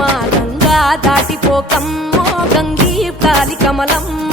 బొడ్డమ్మ గంగా దాటిపోకమ్మో గంగీ కాలి కమలమ్మ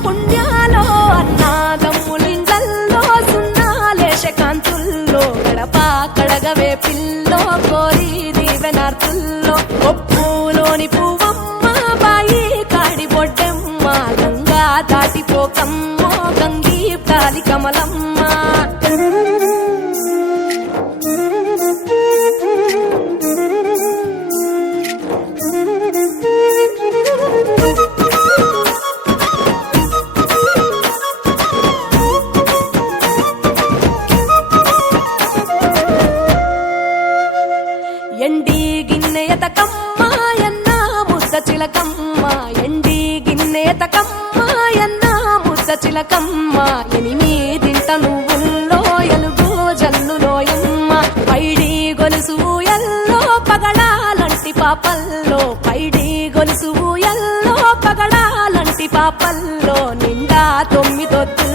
వచ్చు పుణ్యాలో అన్నాదమ్ములింగల్లో సున్నాలేశ కాంతుల్లో గడప కడగవే పిల్లో కోరి దీవెనార్తుల్లో ఒప్పులోని పువ్వమ్మ బాయి కాడి బొడ్డెమ్మ గంగా దాటిపోకమ్మో గంగీ తాలి కమలమ్మ. గిన్నెయతకమ్మ ఎన్న ముద్ద ఎనిమిదింట నువ్వుల్లో ఎలుగు జల్లులోయమ్మ పైడి గొలుసు ఎల్లో పగడాలంటి పాపల్లో. పైడి గొలుసు ఎల్లో పగడాలంటి పాపల్లో. నిండా తొమ్మిదొద్దు